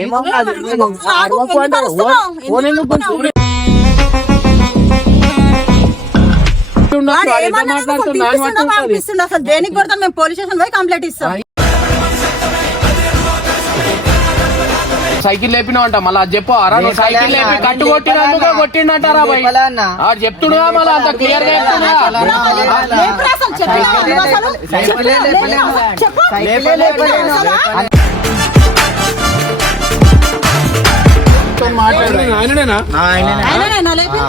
ఏమో అంటారు. అసలు దేనికి కూడా మేము పోలీస్ స్టేషన్ పోయి కంప్లైంట్ ఇస్తాం. సైకిల్ లేపినావు అంట మళ్ళీ అది చెప్పు. అరా నువ్వు సైకిల్ లేపి కట్టు కొట్టినందుకు కొట్టిండంటారా భయ్ అన్న. ఆడు చెప్తున్నా మళ్ళీ అంత క్లియర్గా చెప్తున్నా సైకిలే లేపలేను. ఆయననేనా ఆయననేనా లేపి?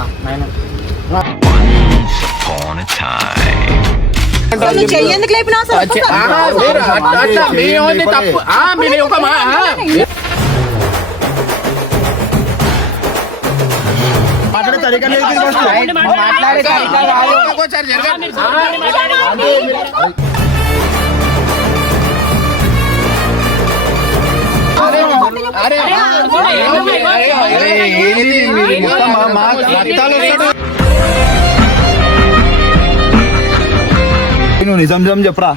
అసలు నువ్వు చెయ్యి ఎందుకు లేపినావు అసలు? అచ్చే- ఆ, మీరు అట్లా అట్లా మీ ఓన్లీ తప్పు ఆ, మీ ఒక మా ఆ. సైడ్ మాట్లాడే నువ్వు నిజం నిజం చెప్పరా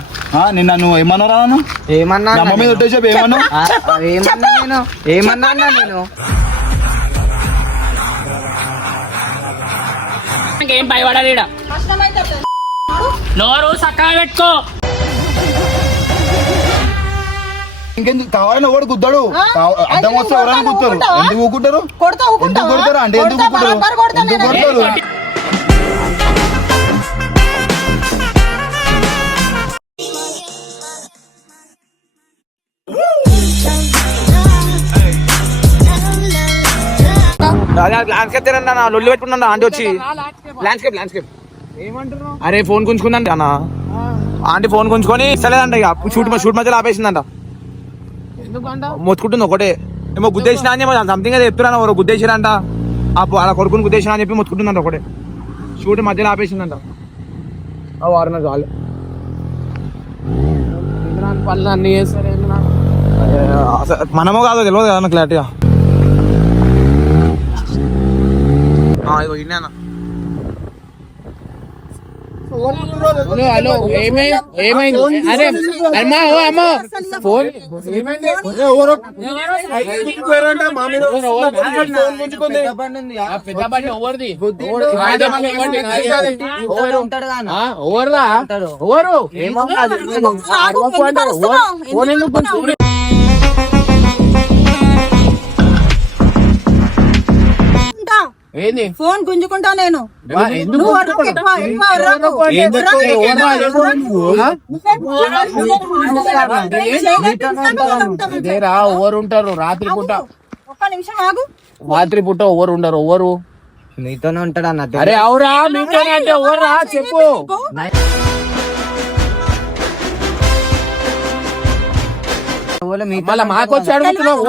నిన్న నువ్వు ఏమన్నారా నన్ను ఏమన్నా అమ్మ మీద చెప్పు, ఏమన్నా ఆ, ఏమన్నా నేను ఏమన్నా నేను ఏం భయపడాలి. నోరు చక్కగా పెట్టుకో ఇంకెందుకు? కావాలని ఎవడు గుద్దాడు. అయితే వస్తే ఎవరైనా? గుర్తారు? ఎందుకు ఊకుంటారు? ఎందుకు? కొడతారు? అంటే ఎందుకు ఊకుంటారు. కొడతారు? ల్యాండ్స్కేప్ తిరన్నా లొల్లి పెట్టుకున్నా ఆంటీ వచ్చి. ల్యాండ్స్కేప్ ల్యాండ్స్కేప్ అరే ఫోన్ గుంజుకుందంట అన్న. ఆంటీ ఫోన్ గుంజుకొని ఇస్తలేదంట ఇక. షూట్ షూట్ మధ్యలో ఆపేసిందంట. మొత్తుకుంటుంది ఒకటే. ఏమో గుద్దేసిన అని ఏమో సంథింగ్ అది చెప్తున్నా ఎవరు గుద్దేసిరంట అలా కొడుకుని గుద్దేసిన అని చెప్పి మొత్తుకుంటుందంట ఒకటే. షూట్ మధ్యలో ఆపేసిందంట. ఆ వారన చాలు పనులు అన్ని చేస్తారు ఏంది మనమో కాదో తెలియదు కదా క్లారిటీగా ఇదిగో ఇన్నే ఎవరురా ఉంటాడు. ఎవరు? ఏమో కాదు, ఏంది ఫోన్ గుంజుకుంటా నేను ఎవరు ఉంటారు రాత్రి పూట ఒక్క నిమిషం ఆగు రాత్రి పూట ఎవరు ఉండరు ఎవరు నీతోనే ఉంటాడు అన్న అరే అవురా మీతోనే అంటే ఎవరురా చెప్పు మళ్ళా మాకు వచ్చి అడుగుతున్నావు?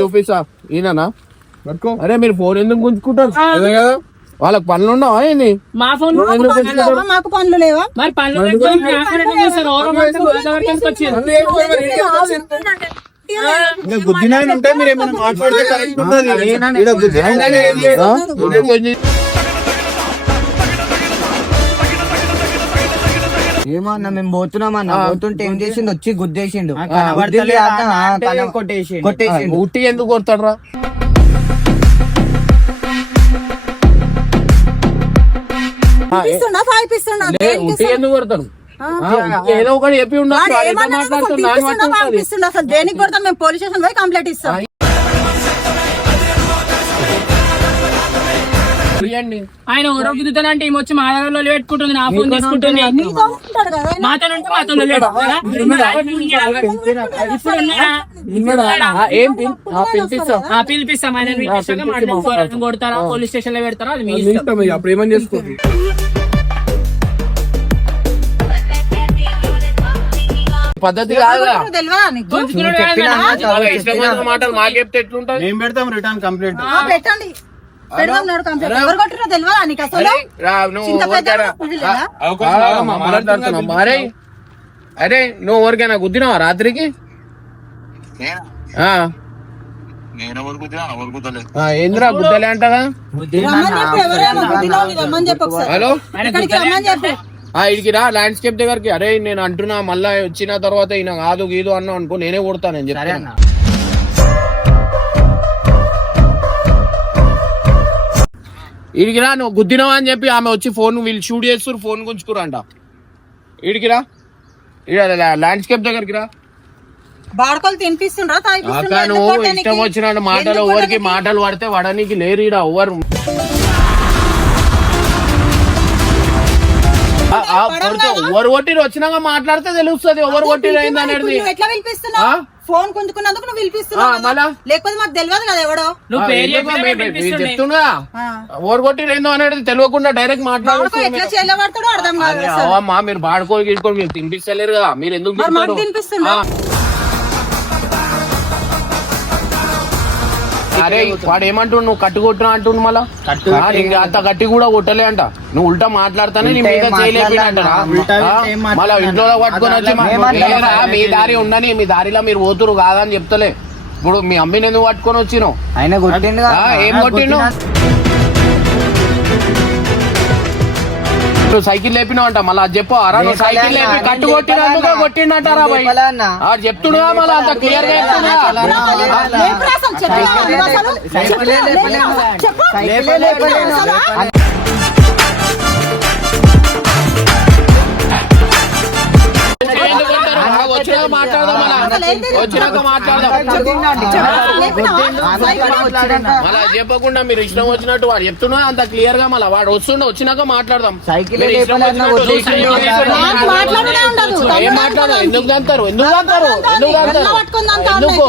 చూపిస్తా ఈయననా? అరే మీరు ఫోన్ ఎందుకు గుంజుకుంటారు? కదా? వాళ్ళకి పనులు ఉండవా ఏంది? మా ఫోన్? మాకు పనులు లేవా? మరి పనులు వచ్చారు. గుద్దిన ఉంటే మీరు ఏమైనా మాట్లాడితే మేము పోతున్నాం అన్న పోతుంటే ఏం చేసిండు? వచ్చి గుద్దేసిండు. కొట్టేసిండు. కొట్టేసిండు. ఉట్టి ఎందుకు కొడతాడు వాడు ఎంత ఏమన్నా మాట్లాడుతున్నా అని పిలిపిస్తున్నా, మాట్లాడుతుంది. పంపిస్తున్నా. అసలు దేనికి మేము పోలీస్ స్టేషన్ పోయి కంప్లైంట్ ఇస్తాం ఆయన ఎవరో గుద్దుతానంటే ఈమె వచ్చి మా దగ్గర పెట్టుకుంటుంది నా ఫోన్ తీసుకుంటుంది. మాతో ఉంటే మాతో? ఇప్పుడు పిలిపిస్తాం. ఆయన. కొడతారా? పోలీస్ స్టేషన్లో పెడతారా? అది మీ అప్పుడు ఏమని చేసుకోండి పద్ధతి. మాటలు మాకు చెప్తే ఎట్లుంటది మేము పెడతాం రిటర్న్ కంప్లైంట్. ఆ, పెట్టండి. పెడదాం నాడు కంప్లైంట్ ఎవరు కొట్టినా తెలియదా నీకు అసలు? రా, నువ్వు ఇంత పెద్ద ఊరికేరా. ఇది లేదా? ఆ, మాట్లాడుతున్నాం. అరే అరే నువ్వు ఎవరికైనా గుద్దినావా రాత్రికి? ఏందిరా గుద్దలే ఒకసారి. హలో? ఇడికి రా ల్యాండ్స్కేప్ దగ్గరికి. అరే నేను అంటున్నా మళ్ళా వచ్చిన తర్వాత ఈయన కాదు గీదు అన్నా అనుకో నేనే కొడతా నేను చెప్తాను అన్న ఇడికి రా నువ్వు గుద్దినావా అని చెప్పి ఆమె వచ్చి ఫోన్ వీళ్ళు షూట్ చేస్తారు ఫోన్ గుంజుకురంట ఇడికి రా ల్యాండ్స్కేప్ దగ్గరికి రా. బాడకలు తినిపిస్తుండ్రా నువ్వు? ఇష్టం వచ్చినట్టు మాటలు ఎవరికి? మాటలు పడితే వడనీకి లేరు ఈడ ఎవరు ఎవరు కొట్టిరు వచ్చినాక మాట్లాడితే తెలుస్తుంది ఎవరు కొట్టిరు అయింది అనేది ఫోన్ గుంజుకున్నందుకు నువ్వు పిలిపిస్తున్నావు కదా? లేకపోతే మాకు తెలియదు కదా ఎవడో నువ్వు పేరు చెప్పినా మేము. చెప్తున్నా అనేది తెలియకుండా డైరెక్ట్ బాడకో ఎట్లా మాట్లాడుతున్నా చేయలేబడతాడో అర్థం కాదు అసలు. అమ్మా మీరు గిడుకోని మీరు తినిపిస్తలేరు కదా మీరు ఎందుకు మరి మాకు? ఆ. అరే వాడు ఏమంటుండు నువ్వు కట్టు కొట్టునా అంటుండు మళ్ళా? నీకు అంత గట్టి కూడా కొట్టలే అంట. నువ్వు ఉల్టా మాట్లాడతానే నీ మీద? ఏం మళ్ళా. ఇంట్లో పట్టుకొని వచ్చి మా- దారి ఉండని మీ దారిలో మీరు పోతురు కాదని చెప్తలే. ఇప్పుడు మీ అమ్మిని ఎందుకు పట్టుకొని వచ్చినావు? ఆయన కొట్టిండు ఏం కొట్టిండు? నువ్వు సైకిల్ లేపినావు అంట మళ్ళీ అది చెప్పు అరా నువ్వు సైకిల్ లేపి కట్టు కొట్టినందుకు బాయ్ లేపలే అన్న. ఆ, చెప్తుడుగా మళ్ళీ అంత క్లియర్గా చెప్తున్నా వచ్చినాక మాట్లాడదాం. వచ్చినాక మాట్లాడదాం. మళ్ళా చెప్పకుండా మీరు ఇష్టం వచ్చినట్టు వాడు చెప్తున్నా అంత క్లియర్గా మళ్ళీ వాడు వస్తుండే వచ్చినాక మాట్లాడదాం. సైకిల్. ఏం మాట్లాడదు? ఎందుకు అంటారు? ఎందుకు అంటారు? ఎందుకు. అంటారు? ఎందుకు?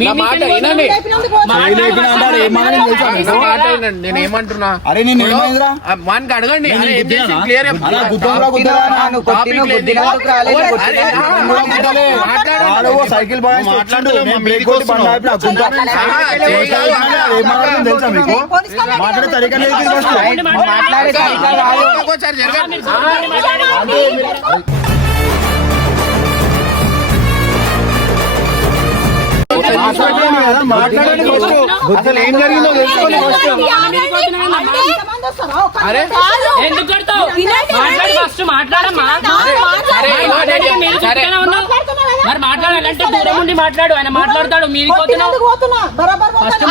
నా మాట వినండి నేను ఏమంటున్నా? అరే నేను ఏమైందిరా? వానికి అడగండి. సైకిల్ బాయ్ మాట్లాడు. తెలుసా మీకు? తరిగా లేదు. మాట్లాడే మాట్లాడండి అసలు ఏం జరిగిందో తెలుసుకోండి అరే. ఎందుకు కొడతావు? మాట్లాడు. ఫస్ట్ మాట్లాడమ్మా మీరు? మరి మాట్లాడాలంటే దూరం ఉండి మాట్లాడు ఆయన మాట్లాడతాడు మీది పోతా. ఫస్ట్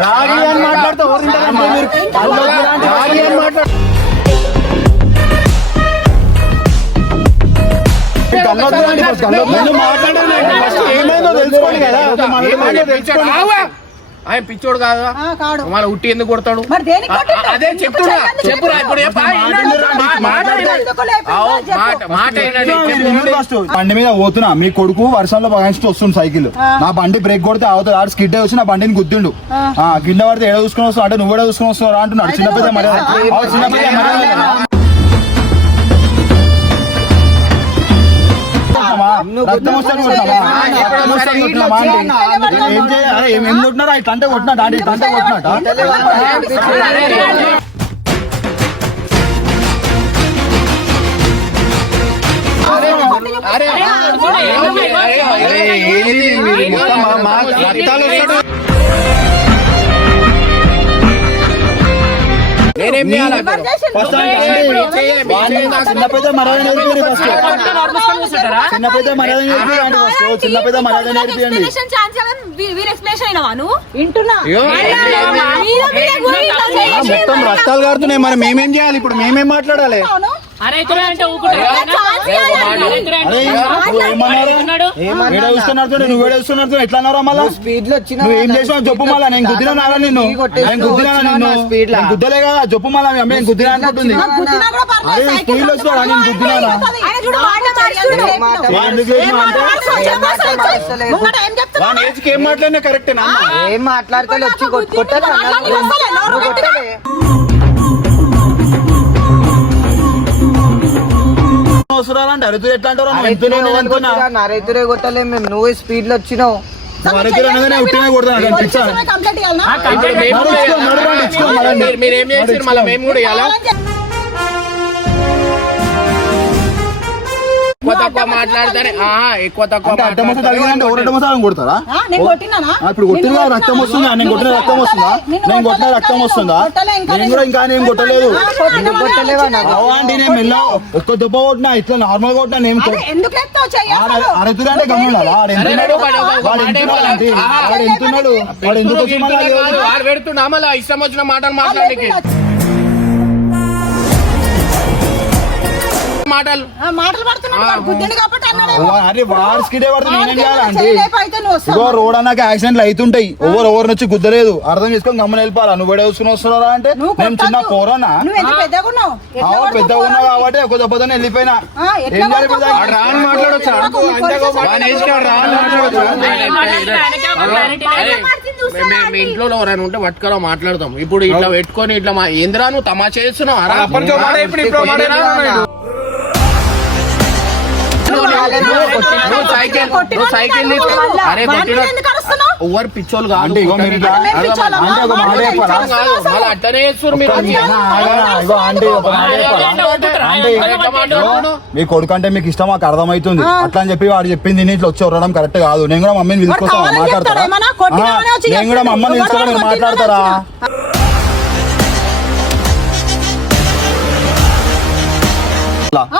రాగి అని మాట్లాడితే అని ఏమైందో తెలుసుకోండి. కదా తెలుసుకోండి. ఆయన పిచ్చోడు కాదా ఆ, కాడు. మళ్ళీ ఉట్టి ఎందుకు కొడతాడు? మరి దేనికి ఆ, కొట్టిండు? అదే ఎందుకు చెప్తున్నా. చెప్పండి, చెప్పురా ఇప్పుడు చెప్పు. చెప్పు. బండి మీద పోతున్నా. మీ కొడుకు వర్షంలో బగాయించి వస్తుంది సైకిల్. నా బండి బ్రేక్ కొడితే అవతల ఆడు స్కిడ్ అయి వచ్చి నా బండిని గుద్దిండు. ఆ. గిల్ల పడితే ఏడ చూసుకుని వస్తావు అంటే నువ్వు కూడా చూసుకుని వస్తావు అంటున్నాడు. చిన్న పెద్ద మరి చిన్న పెద్ద మర్యాద. లేదా? కొట్టినారా ఇట్లా అంటే కొట్టినాడు అంటే ఇట్లా అంటే కొట్టినాట అరే అరే, ఏంది మీరు మొత్తం మా- మా రక్తాలు మర్యాద నేర్పియండి ఫస్ట్ మర్యాద నేర్పియండి ఫస్ట్ మర్యాద నేర్పియండి మొత్తం రక్తాలు కారుతున్నాయి మరి మేమేం చేయాలి ఇప్పుడు మేమేం మాట్లాడాలి అవును. అరే ఇతరులు అంటే ఎట్లా అన్నారా మళ్ళా? స్పీడ్లో వచ్చిన నువ్వు ఏం చెప్పు మళ్ళా? నేను గుద్దినా నారా నిన్ను. నేను గుద్దినా నిన్ను. స్పీడ్ లా నేను గుద్దలే కదా చెప్పు మళ్ళా మీ అమ్మ నేను గుద్దినా అనుకుంటుంది. అరే, సైకిల్ స్పీడ్లో వచ్చినాడా? నేను. వాడు ఏం మాట్లాడినా? కరెక్టేనా మాట్లాడతాడు వచ్చి అరుతురు ఎట్లా అంటారు అరైతురే కొట్టలే మేము నువ్వే స్పీడ్లో వచ్చినావు నువ్వు అరుతురు అనగానే ఉట్టినే కొడతాను అక్కడ ఎక్కువ తక్కువ మాట్లాడతారే ఆ, ఎక్కువ తక్కువ అంటే అడ్డం వస్తే తగిలిందంటే వాళ్ళని కొడతారా? ఆ, నేను కొట్టినానా? ఆ, ఇప్పుడు కొట్టిన రక్తం? వస్తుందా? నేను కొట్టిన రక్తం వస్తుందా? నేను కొట్టిన రక్తం వస్తుందా? నేను కూడా ఇంకా నేను కొట్టలేదు. ఆ, కొట్టిన నేను మెల్ల ఒక్క దెబ్బ ఇట్లా నార్మల్ కొట్టినా నేను అరే, ఎందుకు లేపుతావు చెయ్యి అసలు? అరతులు అంటే గమ్మున్నాడా వాడు ఎంతున్నాడు వాడు ఒక- ఒక వాడు ఎంతున్నాడు ఎంతున్నాడు ఎందుకు ఇష్టం వచ్చిన మాటలు మాట్లాడడానికి. ఇగో రోడ్ అన్నాక యాక్సిడెంట్లు అవుతుంటాయి. ఎవరు ఎవరు వచ్చి గుద్దలేదు. అర్థం చేసుకొని గమ్మని వెళ్ళిపోవాలి? నువ్వు కూడా చూసుకుని వస్తున్నారా అంటే? నేను చిన్న కొడతావు పెద్దగా ఉన్నా? కాబట్టి ఒక దెబ్బతోనే వెళ్ళిపోయినా? రాను మాట్లాడొచ్చా? నాకు నీ పోలీస్ స్టేషన్ వాని ఏజ్కి వాడు రాను మాట్లాడొచ్చా? ఆయన మాట్లాడితే ఆయనకే ఒక clarity లేదు. అరే, మీ- మీ- మీ ఇంట్లో ఎవరైనా ఉంటే పట్టుకరా మాట్లాడతాం. ఇప్పుడు ఇట్లా పెట్టుకొని ఇట్లా మా ఏందిరా నువ్వు తమాషా చేస్తున్నావు? సైకిల్ నువ్వు సైకిల్. అరే? ఎవరు పిచ్చోళ్ళు కాదు అంటే ఇగో మీరు ఇట్లా- అంటే ఒక మాట చెప్పాలా? మళ్ళీ అట్టనే ఇగో ఒక మాట చెప్పాలా? మీ కొడుకు అంటే మీకు ఇష్టం మాకు అర్థమవుతుంది అట్లా అని చెప్పి వాడు చెప్పింది నేను ఇట్లా వచ్చి ఉండడం కరెక్ట్ కాదు నేను కూడా మమ్మీని పిలుచుకొస్తా కావాలని మాట్లాడతారా నేను కూడా మా అమ్మని చెప్తాడు. పిలుచుకొని మీరు కొట్టినామని మాట్లాడతారా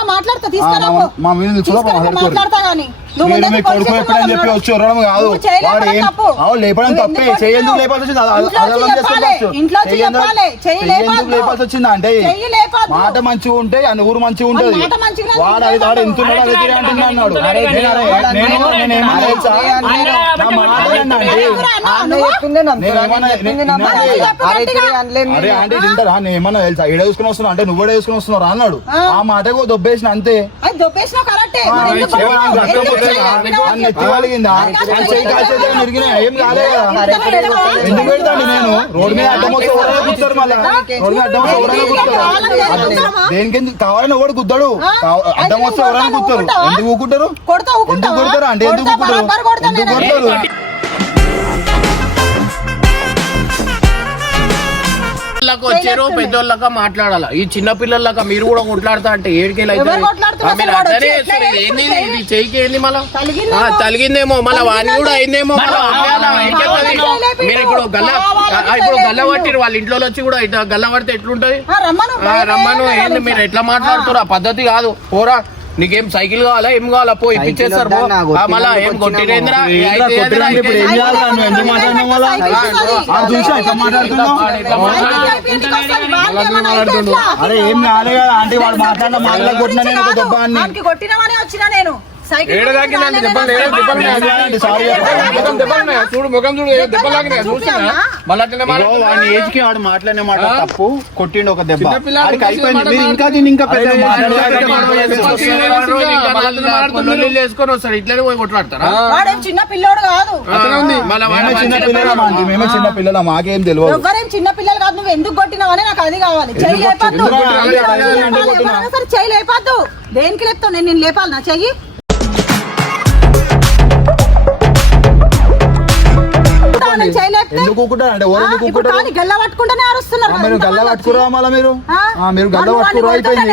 మాట్లాడతా తీసుకురా మా- పో. మా మమ్మీని పిలుచుకో తీసుకురా, మాట్లాడుకోరు మాట్లాడతా గానీ. పోలీస్ కొడుకు ఎప్పుడని చెప్పి వచ్చి కాదు. వాడు ఏం. అవు లేపడం తప్పే? లేపాల్సి వచ్చింది. లేపాల్సి వచ్చిందా అంటే. మాట మంచిగా ఉంటే ఆ ఊరు మంచిగా ఉంటది. వాడు అది వాడు ఎంత ఉన్నాడో అది అరే. ఆంటీ తింటారా నేను ఏమన్నా తెలుసా? చూసుకుని వస్తున్నా అంటే నువ్వు వేసుకుని వస్తున్నారా అన్నాడు. ఆ. మాటకు దొబ్బేసిన అంతే. అది దొబ్బేసినావు కరెక్టే. ఎందుకు కలిగిందా? కాల్చేది? ఏం కాలేదు పెడతాండి నేను? రోడ్ మీద అడ్డం వస్తే ఎవరైనా కూర్చోరు మళ్ళా? రోడ్ మీద అడ్డం వస్తే ఎవరైనా కూర్చోరు దేనికి ఎందుకు కావాలని ఎవడు అడ్డం వస్తే ఎవరైనా కూర్చోరు? ఎందుకు ఊకుంటారు? కొడతా ఎందుకు? కొడతారు అంటే ఎందుకు కొడతా ఎందుకు. కొడతారు? పిల్లలకు వచ్చారు పెద్దోళ్ళక మాట్లాడాల? ఈ చిన్న పిల్లలక మీరు కూడా కొట్లాడతా అంటే ఏడికెళ్ళి అయితే ఏంది? ఇది మళ్ళా? తలిగిందేమో. ఆ, తలిగిందేమో మళ్ళా వాని కూడా అయిందేమో మీరు ఇప్పుడు గల్ల ఇప్పుడు గల్ల. పట్టిరు వాళ్ళ ఇంట్లో వచ్చి కూడా ఇట్లా గల్ల పడితే ఎట్లుంటది? ఆ, రమ్మను ఏంది మీరు ఎట్లా మాట్లాడుతారు ఆ పద్ధతి కాదు. పోరా. నీకేం సైకిల్ కావాలా? ఏం కావాలా? పో ఇప్పించేస్తారు మళ్ళా ఏం. కొట్టిరేంద్రా అరే ఏం ఆంటీ వాడు మాట్లాడిన మాటలు కొట్టినా నేను. ఒక దెబ్బ అన్ని దానికి కొట్టినవనే వచ్చినా నేను. ఏజ్కి వాడు మాట్లాడిన మాట తప్పు. కొట్టిండు ఒక దెబ్బ. అయిపోయింది. ఇంకా దీన్ని ఇంకా పెద్ద వేసుకొని ఇట్లనే పోయి కొట్లాడతారా? వాడేం చిన్న పిల్లోడు కాదు. మేమే చిన్న పిల్లలం ఆంటీ మేమే చిన్న పిల్లలం మాకేం తెలియదు. చిన్న పిల్లలు కాదు. నువ్వు ఎందుకు కొట్టినావని నాకు అది కావాలి. చెయ్యి లేపద్దు. చెయ్యి దేనికి లేపుతావు? నేను నేను లేపాలి నా చెయ్యి. గల్ల పట్టుకుంటేనే అరుస్తున్నారు ఆ, మీరు ఇంతమంది గల్ల వచ్చి. పట్టుకురా మళ్ళా మీరు? మీరు గల్ల పట్టుకురా అయిపోయింది.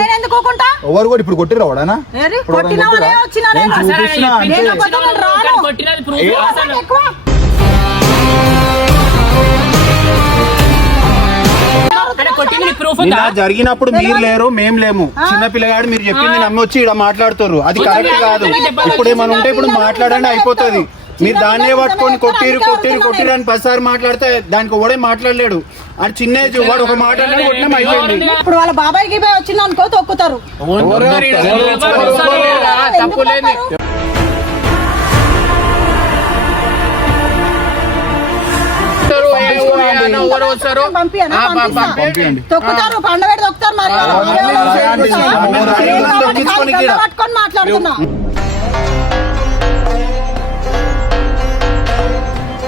ఎవరు కూడా ఇప్పుడు కొట్టిరా వాడనా? జరిగినప్పుడు మీరు లేరు మేం లేము. చిన్న పిల్లగాడు మీరు చెప్పింది నమ్మి వచ్చి ఇక్కడ మాట్లాడుతారు అది కరెక్ట్ కాదు. ఇప్పుడు ఏమైనా ఉంటే ఇప్పుడు మాట్లాడండి అయిపోతుంది. మీరు దాన్నే పట్టుకొని కొట్టిరు కొట్టిరు కొట్టిరు అని పసారి మాట్లాడితే దానికి ఒకడే మాట్లాడలేడు. అది చిన్న వాడు ఒక మాట అయిపోయింది. ఇప్పుడు వాళ్ళ బాబాయ్ గిబాయ్ వచ్చింది అనుకో తొక్కుతారు తప్పు లేని ఎవరు వస్తారు పంపియనా? ఆ,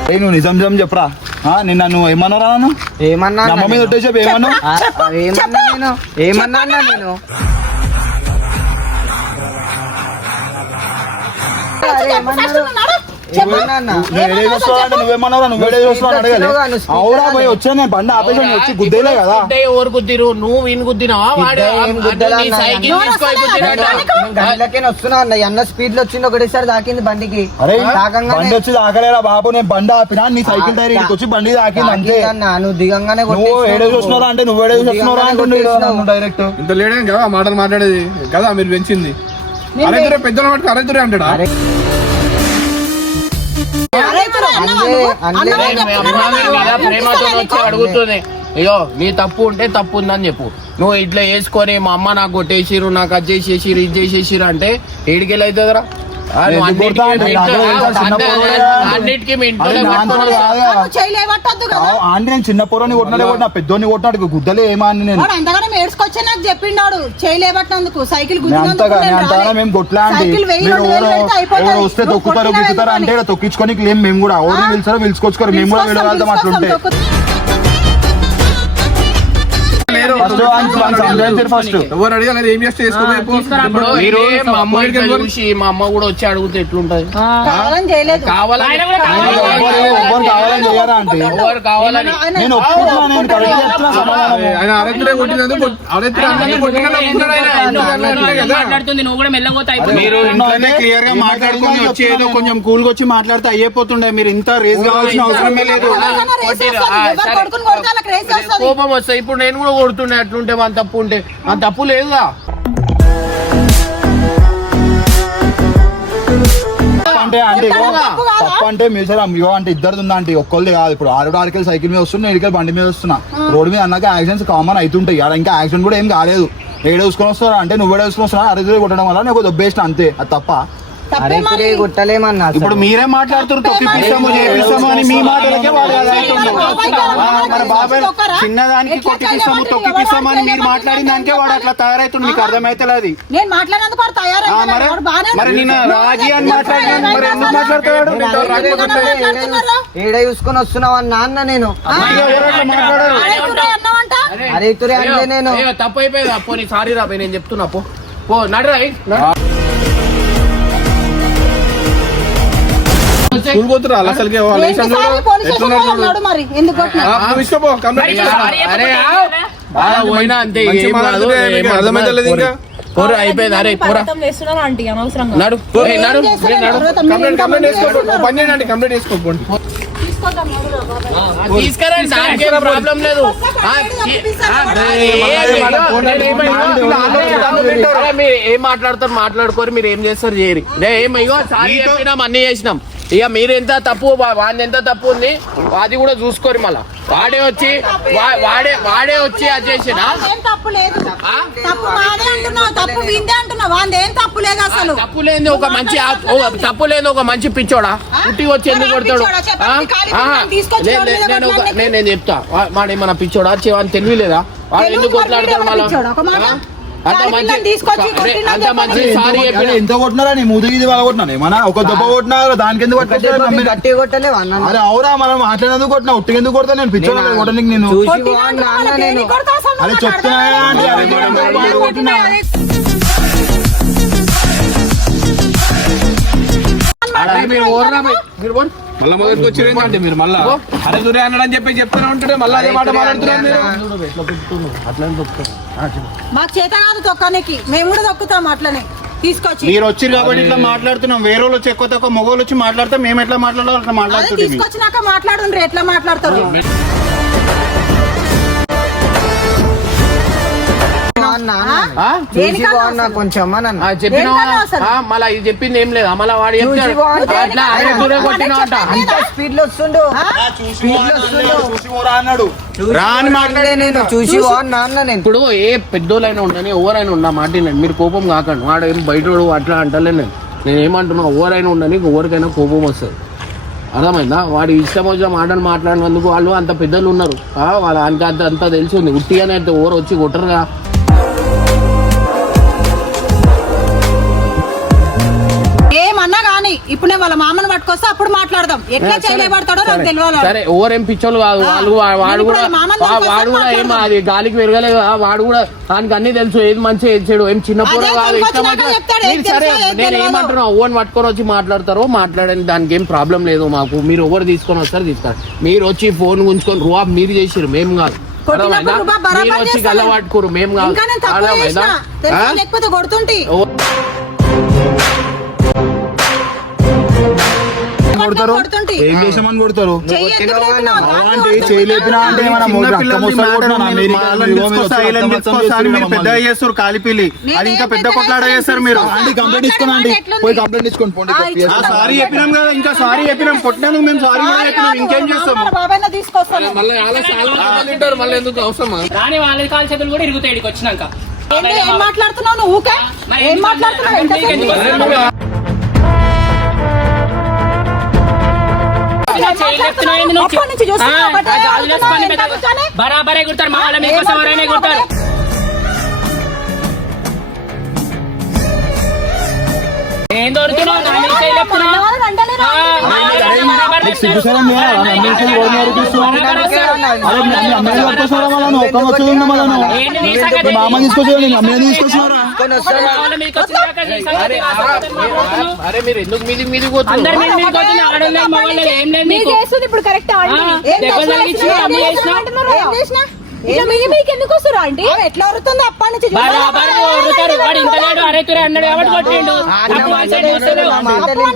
ఏయ్, నువ్వు నిజం నిజం చెప్పరా ఆ, నిన్న నువ్వు ఏమన్నారా నన్ను ఏమన్నా అమ్మ మీద ఒట్టేసి చెప్పు ఏమన్నా ఆ, ఏమన్నా నేను ఏమన్నా అన్నా నేను అరే, ఏమన్నారు? ఏమన్నా చూస్తున్నావు అడగాలి. అవురా పోయి వచ్చా నేను. బండి ఆపేసి వచ్చి గుద్దేలే కదా. గుద్దే ఎవరు గుద్దిరు? నువ్వు విని గుద్దినావా వస్తున్నా అన్న స్పీడ్లో వచ్చింది ఒకటేసారి తాకింది బండికి. అరే తాకంగానే బండి వచ్చి తాకలేరా బాబు? నేను బండి ఆపినా నీ సైకిల్ టైర్ వచ్చి బండి తాకింది అంతే. నువ్వు దిగంగానే నువ్వు. ఏడే చూస్తున్నారా అంటే నువ్వు ఏడే చూస్తున్నారా అంటుండే డైరెక్ట్ ఇంత లేడే కదా మాటలు మాట్లాడేది. కదా మీరు పెంచింది. అరే పెద్దలు పట్టుకు అరే అంటాడా? ప్రేమతో వచ్చి అనిపిస్తదా అడుగుతుంది. అయ్యో నీ తప్పు ఉంటే తప్పు ఉందని చెప్పు. నువ్వు ఇట్లా వేసుకొని మా అమ్మ నాకు కొట్టేసిరు నాకు అది చేసేసిరు ఇది చేసేసిరు అంటే ఏడికెళ్ళి అవుతుందిరా? నేను చిన్న పొరని కొట్టినా పెద్దోని కొట్టినాడు గుద్దలే ఏమని నేను. వాడు ఎంతగానో ఏడ్చుకొచ్చే నాకు చెప్పిండాడు చేయలేబట్టినందుకు సైకిల్ నేను గుద్దినందుకు అంతగా నేను నేను అంతగా రాలే. మేము కొట్లా అంటే సైకిల్ వెయ్యి మీరు రెండు వేలు ఎవరో వస్తే తొక్కుతారు గిక్కుతారు అంటే ఎందుకని? ఈడ తొక్కించుకోనికి లేం మేము కూడా. ఎవరు? పిలిచారో పిలుచుకొచ్చుకోరు. మేము కూడా వెళ్ళగలుగుతాం అట్లుంటే ఫస్ట్ ఫస్ట్ ఎవరు అడిగారు? ఏం చేస్తే ఇప్పుడు మీరు మా అమ్మ ఇట్లా చూసి మా అమ్మ కూడా వచ్చి అడిగితే ఎట్లుంటది? కావాలని చేయలేదు. కావాలని ఆయన కూడా కావాలని ఎవ్వరు కావాలని చేయరా అంటే ఎవరు కావాలని? ఆయన- నేను ఒప్పుకుంటున్నా నేను కరెక్ట్ చెప్తున్నా సమాధానము. ఆయన అరెత్తుడే కొట్టినందుకు మాట్లాడుతుంది నువ్వు కూడా మెల్లగోతా అయిపోయింది మీరు ఇంట్లోనే క్లియర్గా మాట్లాడుకొని వచ్చి ఏదో కొంచెం కూల్గా వచ్చి మాట్లాడితే అయిపోతుండే మీరు ఇంత రేస్ కావాల్సిన అవసరమే లేదు. కోపం వస్తాయి ఇప్పుడు నేను కూడా కొడుతుండే. అట్లుంటే మన తప్పు ఉంటే మన తప్పు లేదుగా అంటే అంటే ఇగో, తప్పు అంటే ఇగో అంటే ఇద్దరు ఉందా అంటే ఒక్కళ్ళది కాదు. ఇప్పుడు ఆరు ఆడికల్ సైకిల్ మీద వస్తున్నా ఇడికల్ బండి మీద వస్తున్నా. రోడ్ మీద అన్నాక యాక్సిడెంట్స్ కామన్ అవుతుంటాయి ఆడ ఇంకా యాక్సిడెంట్ కూడా ఏం కాలేదు. ఏడ చూసుకొని వస్తారా? అంటే నువ్వు ఏడ చూసుకొని వస్తున్నా అరే కొట్టడం వల్ల నాకు దొబ్బేసిన అంతే. అది తప్ప కొట్టలేమన్నా. ఇప్పుడు మీరే మాట్లాడుతారు తొక్కిపిస్తాము చేపిస్తాము అని మీ మాటలకే. ఆ, మన బాబాయ్ చిన్నదానికి కొట్టిపిస్తాము తొక్కిపిస్తాము అని మీరు మాట్లాడిన దానికే వాడు అట్లా తయారైతుంది మీకు అర్థమైతే అది. నేను మాట్లాడినందుకు వాడు. మరి? వాడు. నిన్న రాజీ అని మాట్లాడినా మరి ఎందుకు మాట్లాడతాడు మాట్లాడుతున్నారా? ఏడ చూసుకొని వస్తున్నావు అన్న అన్న నేను? అరే తప్పు అయిపోయింది పోనీ సారీ రా పోయి నేను చెప్తున్నా పో. నడు. రా sorry అరే చెప్పకపోతే బాగా పోయినా అంతే ఏం కాదు, ఏం అర్థమైతలేదు ఇంకా? పోరు అయిపోయింది అరే పోరా. నడు నడు చేస్తున్నారు. పని చేయండి కంప్లీట్ చేసుకోండి తీసుకురండి దానికేం ప్రాబ్లం లేదు. ఏ- మీరు మాట్లాడతారు మాట్లాడుకోరు మీరు ఏం చేస్తారు చేయరు. రే ఏం ఇగో సారీ చెప్పినాం అన్ని చేసినాం ఇక మీరు ఎంత తప్పు వాడిని ఎంత తప్పు ఉంది అది కూడా చూసుకోరు మళ్ళా. వాడే వచ్చి వాడే వాడే వచ్చి అది చేసిన ఏం తప్పు లేదు. తప్పు అంటున్నావు తప్పు విందే అంటున్నావు వాందేం తప్పు లేదు అసలు. తప్పు లేని ఒక మంచి తప్పు లేని ఒక మంచి పిచ్చోడా? పుట్టి వచ్చి ఎందుకు కొడతాడు? నేను. నేను చెప్తా. వాడు ఏమన్నా పిచ్చోడా? తెలివి లేదా వాడు ఎందుకు కొట్లాడతాడు మళ్ళా? ఎంత కొట్టినారా నీ ముదుగు ఇది వాళ్ళ కొట్టినా ఏమన్నా? ఒక దెబ్బ కొట్టినారు దానికి ఎందుకు కొట్టినా గట్టి కొట్టలేవు అన్న అరే అవురా మనం మాట్లాడేందుకు కొట్టినా ఉట్టికి ఎందుకు కొడతా నేను? పిచ్చోడా కొట్టడానికి నేను కొట్టినా అరే చెప్తున్నా కొట్టినా. మీరు ఓర్రా మీరు. మళ్ళా మొదటికి వచ్చిరేంటంటే మీరు మళ్ళా? అరే అన్నాడని చెప్పి చెప్తూనే మళ్ళీ అదే మాట మాట్లాడుతున్నారు మీరు. కాదు తొక్కనికి మేము కూడా తొక్కుతాం అట్లనే. తీసుకొచ్చి. మీరు వచ్చి కాబట్టి ఇట్లా మాట్లాడుతున్నాం. వేరే వాళ్ళు వచ్చి ఎక్కువ తక్కువ మొగోళ్ళు వచ్చి మాట్లాడితే మేము ఎట్లా మాట్లాడాలో అట్లా అదే మాట్లాడుతుంది తీసుకొచ్చినాక మాట్లాడుండ్రి ఎట్లా మాట్లాడతారు? బాగున్నా? కొంచెం మళ్ళా ఇది చెప్పింది ఏం లేదు. మళ్ళా వాడు స్పీడ్లో వస్తుండు. స్పీడ్లో వస్తుండు. చూసి పోరా అన్నాడు రా అని మాట్లాడే నేను చూసి బాగున్నా అన్న నేను. ఇప్పుడు ఏ పెద్దోళ్ళైనా ఉండని ఎవరైనా ఉన్నా మాట్లాడండి మీరు కోపం కాకండి. వాడు ఏం బయట అట్లా అంటలే నేను. నేను ఏమంటున్నా ఎవరైనా ఉండని ఎవరికైనా కోపం వస్తుంది. అర్థమైందా? వాడి ఇష్టం వచ్చిన మాటలు మాట్లాడినందుకు వాళ్ళు అంత పెద్దలు ఉన్నారు. ఆ, వాళ్ళ అంత అంత తెలిసి ఉంది. ఉట్టిగానే అయితే ఎవరు వచ్చి కొట్టరుగా? గానీ ఇప్పుడు వాళ్ళ మామని పట్టుకొస్తే అప్పుడు మాట్లాడదాం. ఎట్లా చేయలేబడతాడో నాకు తెలియాలి సరే ఓవరేం పిచ్చోళ్ళు కాదు. వాళ్ళు వాడు కూడా వాడు కూడా ఏం. అది గాలికి పెరగలేదు. వాడు కూడా దానికి అన్ని తెలుసు. ఏది మంచి ఏది చెడు. ఏం చిన్న పూర కాదు ఇష్టం సరే నేను. ఏమంటున్నా? ఓన్ పట్టుకొని వచ్చి మాట్లాడతారో మాట్లాడండి దానికి ఏం ప్రాబ్లం లేదు మాకు. మీరు ఎవరు తీసుకొని వస్తారు తీస్తారు మీరు వచ్చి ఫోన్ ఉంచుకొని రువాబ్ మీరు చేసిరు మేము కాదు. మీరు వచ్చి. గల్ల పట్టుకోరు మేము కాదు? లేకపోతే కొడుతుంటి. కొడతారు? ఏం చేసామని కొడతారు? చేయలేపినా అంటే పెద్ద చేస్తారు కాలిపిల్లి అది ఇంకా పెద్ద కొట్లాడ చేస్తారు మీరు. ఆంటీ కంప్లైంట్ ఇచ్చుకోండి పోయి కంప్లైంట్ ఇచ్చుకోండి పోండి సారీ చెప్పినాం కదా ఇంకా సారీ చెప్పినాం కొట్టినందుకు మేము సారీ చెప్పినాం ఇంకేం చేస్తాం? మళ్ళీ ఎందుకు అవసరమా? రాని వాళ్ళ కాలు చేతులు కూడా ఇరుగుతాయి వచ్చినాక. ఏం మాట్లాడుతున్నావు నువ్వు ఏం మాట్లాడుతున్నావు? బరాబరే కుడతారు మా వాళ్ళ మీకోసం ఎవరైనా కుడతారు ఏం దొరుకుతున్నావు? నా మీద చేయలేపుతున్నావు పిల్లవాళ్ళని అంటలేరా? ఆ, మా వాళ్ళ బరాబర్ నీకు సిగ్గు చేస్తారు. సరం లేదా? వాళ్ళ అమ్మాయికి ఎవరు నేర్పిస్తున్నావు? బరాబర్ వస్తారు. అరే మీ అమ్మ- అమ్మాయిని పట్టుకొస్తున్నారా మళ్ళా నువ్వు? ఒక్కని వచ్చేది ఉందా మళ్ళా నువ్వు? ఏంటి నీ సంగతి? మీ మామ తీసుకొచ్చేది నీ అమ్మాయిని తీసుకొచ్చినారా కొని వస్తాను మా వాళ్ళ మీదకి వచ్చినాక నీ సంగతి ఆ సంగతి మాట్లాడుతున్నావు. అరే మీరు ఎందుకు మీది మీది అందరి మీద మీదకి వచ్చింది ఆడలేదు మగవాళ్ళు ఏం లేదు మీరు నీకు చేస్తుంది ఇప్పుడు కరెక్ట్ మీకు మీకు ఎందుకు వస్తారు ఎట్లా వరుతుందో అప్పటి నుంచి వాడు ఇంత లేడు అరే తురే అన్నాడు కాబట్టి కొట్టిండు అప్పుడు వాళ్ళ సైడ్ చూస్తలేవు.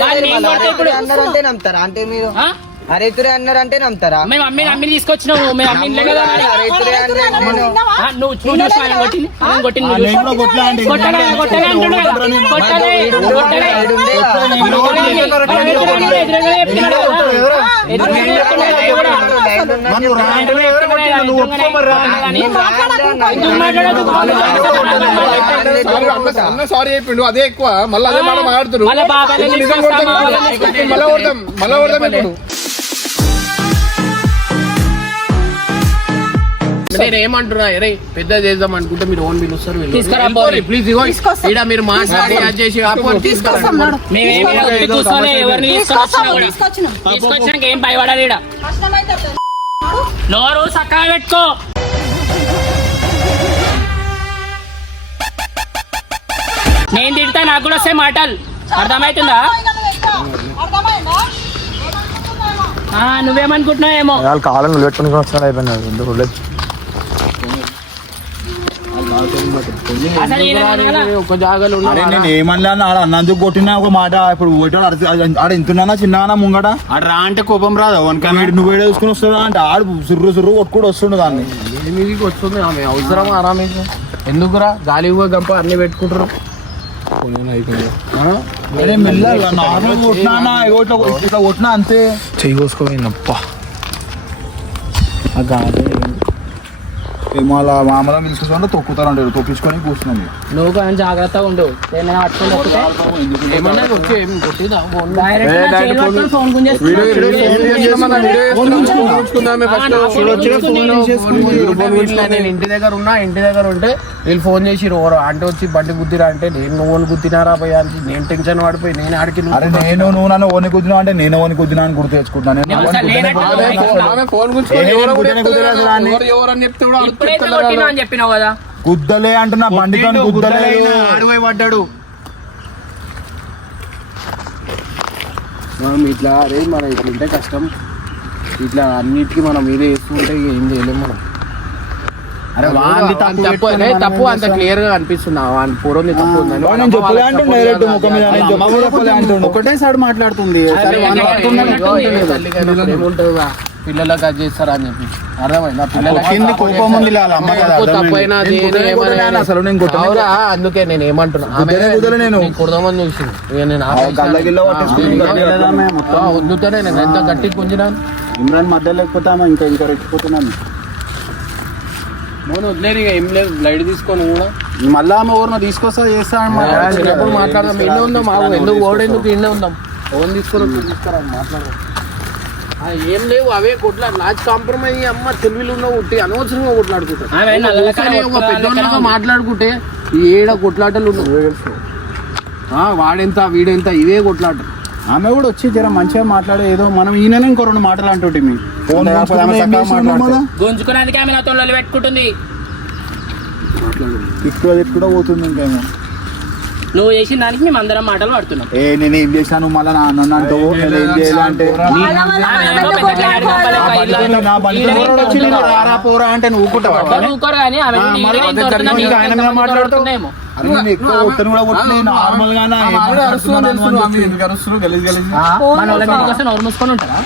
దాన్ని నేను కొడతా ఇప్పుడు అన్నారంటే నమ్ముతారా అంటే మీరు ఆ? అరే తురే అన్నారంటే నమ్ముతారా మేము అమ్మిని అమ్మిని తీసుకొచ్చినావు మేము అమ్మిని ఇల్లే కదా మరి. అరే తురే అన్నారు? ఆ, నువ్వు నువ్వు చూసి ఆయన కొట్టింది ఆయన కొట్టింది ఆ, నువ్వు నేను కూడా కొట్టలే. కొట్టలే కొట్టలే అంటున్నాడు కదా. కొట్టలే కొట్టలే. కొట్టలే. చెప్తున్నాడు కదా. అన్న- సారీ చెప్పిండు అదే ఎక్కువ. మళ్ళీ అదే మాట మాట్లాడుతున్నారు మళ్ళా మళ్ళా. మళ్ళా కొడతాం మళ్ళా కొడతాం ఇప్పుడు. నేను ఏమంటున్నా అరే పెద్ద చేద్దాం అనుకుంటే మీరు ఓన్ పోనీ. ప్లీజ్ ఇగో ఇక్కడ మీరు మాట్లాడి అది చేసి తీసుకొచ్చినాక ఏం భయపడాలి ఈడ. కష్టమైతే నోరు చక్కగా పెట్టుకో. నేను తిడతా నాకు కూడా వస్తాయి మాటలు. అర్థమవుతుందా? అర్థమైందా ఆ, నువ్వేమనుకుంటున్నావేమో? వాళ్ళు కావాలని పెట్టుకుని వస్తున్నాడు అయిపోయినాడు? ఒక జాగాలో అరే నేను ఏమన్నా ఆడ అన్నందుకు కొట్టినా ఒక మాట. ఇప్పుడు పోయేటోడు ఆడ ఎంతున్నానా చిన్ననా ముంగట? ఆడు రా అంటే కోపం రాదు? వీడు నువ్వు ఏడే చూసుకుని వస్తున్నా అంటే ఆడు సుర్రు సుర్రు కొట్టుకుని వస్తుండు దాన్ని. మీదికి వస్తుంది ఆమె. అవసరమా ఆరామేసి ఎందుకురా? గాలి గంప అన్ని పెట్టుకుంటారు ఆ? కొట్టినా అంతే. చెయ్యి కోసుకోపోయిందప్ప ఏమో అలా మామూలుగా పిలుచుకుంటే తొక్కుతారంటారు తొక్కించుకొని కూర్చున్నాం. నువ్వు కొంచెం జాగ్రత్తగా ఉండు. ఏమైనా పట్టుకొని ఏమన్నా కొట్టిదా డైరెక్ట్ నా చేయి పట్టుకొని ఫోన్ నేను ఇంటి దగ్గర ఉన్నా ఇంటి దగ్గర ఉంటే వీళ్ళు ఫోన్ చేసి ఓరు అంటే వచ్చి బండి గుద్దిరా అంటే నేను నువ్వు గుద్దినారా పోయా అని నేను టెన్షన్ పడిపోయి నేను ఆడికి అరే నేను నువ్వు నన్ను ఓని కుద్దినా అంటే నేను ఓని కుద్దినా అని గుర్తు తెచ్చుకుంటున్నాను ఫోన్ గుద్దిన గుద్దిన. ఎవరు ఎవరని చెప్తే కూడా కొట్టినా. అని చెప్పినావు కదా? గుద్దలే అంటున్నా బండితో గుద్దలేదు ఆడువై పడ్డాడు. మనం ఇట్లా అరే మనం ఇట్లా ఉంటే కష్టం. ఇట్లా అన్నిటికీ మనం మీదే చేస్తుంటే ఏం చేయలేం మనం. అరే వాంది తప్పు తప్పు అదే అంత క్లియర్గా అనిపిస్తుంది? వాని పూర్వం తప్పు ఉందని. వాడు నేను చెప్పలే అంటుండు డైరెక్ట్ ముఖం మీద నేను చెప్పలే చెప్పలే అంటుండు ఒకటే సారి మాట్లాడుతుంది. పిల్లలకు అది చేస్తారా అని చెప్పి. అర్థమైందా? పిల్లలకి కోపం ఉంది వాళ్ళ అమ్మ కదా. తప్పు అర్థమైంది. నేను ఏమైనా అసలు నేను. అవురా అందుకే నేను ఏమంటున్నా. గుద్దలే నేను. కుడదామని చూసింది. ఇక నేను ఆపేసాను. గల్ల గిల్ల ఆ, మొత్తం. ఆ, వద్దుతోనే నేను. ఎంత గట్టి గుంజినాను ఇమ్రాన్ మధ్య లేకపోతే ఆమె ఇంకా ఇంకా రెచ్చిపోతున్నాను నేను వదిలేదు ఇక. ఏం లేదు. లైట్ తీసుకొని కూడా. మళ్ళా ఆమె ఎవరినో తీసుకొస్తా చేస్తా అని ఆ, మాట్లాడుతున్నారు. చిన్నప్పుడు మాట్లాడదాం. ఇన్నే ఉందాం ఎందుకు ఓడెందుకు ఇన్నే ఉందాం? ఫోన్ తీసుకొని వచ్చి తీసుకురా మాట్లాడదాం. ఆ, ఏం లేవు అవే కొట్లాడు లాజ్ కాంప్రమైజ్ అమ్మ తెలివిలు ఉన్న ఉట్టి అనవసరంగా కొట్లాడుకుంటారు ఆమె నల్ల ఒకసారి లెక్కన ఒక కొట్లాడే పెద్దోళ్ళగా లెక్కన మాట్లాడుకుంటే ఈ ఏడ కొట్లాటలు వాడెంత వీడెంత ఇవే కొట్లాటలు. ఆమె కూడా వచ్చి జర మంచిగా మాట్లాడే ఏదో మనం ఈయననే ఇంకో రెండు మాటలు అంటుంటే మీ. ఫోన్? గుంజుకున్నందుకే ఆమె నాతో పెట్టుకుంటుంది. తిట్టుగా పోతుంది ఇంకేమో నువ్వు చేసిన దానికి మేము అందరం మాటలు పడుతున్నాం. ఏ నేను ఏం చేశాను? మళ్ళీ నా నన్ను అంటావు నేను ఏం చేయాలంటే పోరా అంటే నువ్వు కానీ ఆమె ఇంత కొడుతున్నా, నీకు ఆయన మీద. అరే నేను ఎక్కువ కూడా నార్మల్ గానే మన వాళ్ళ మీదకి వస్తే నోరు మూసుకొని ఉంటారా?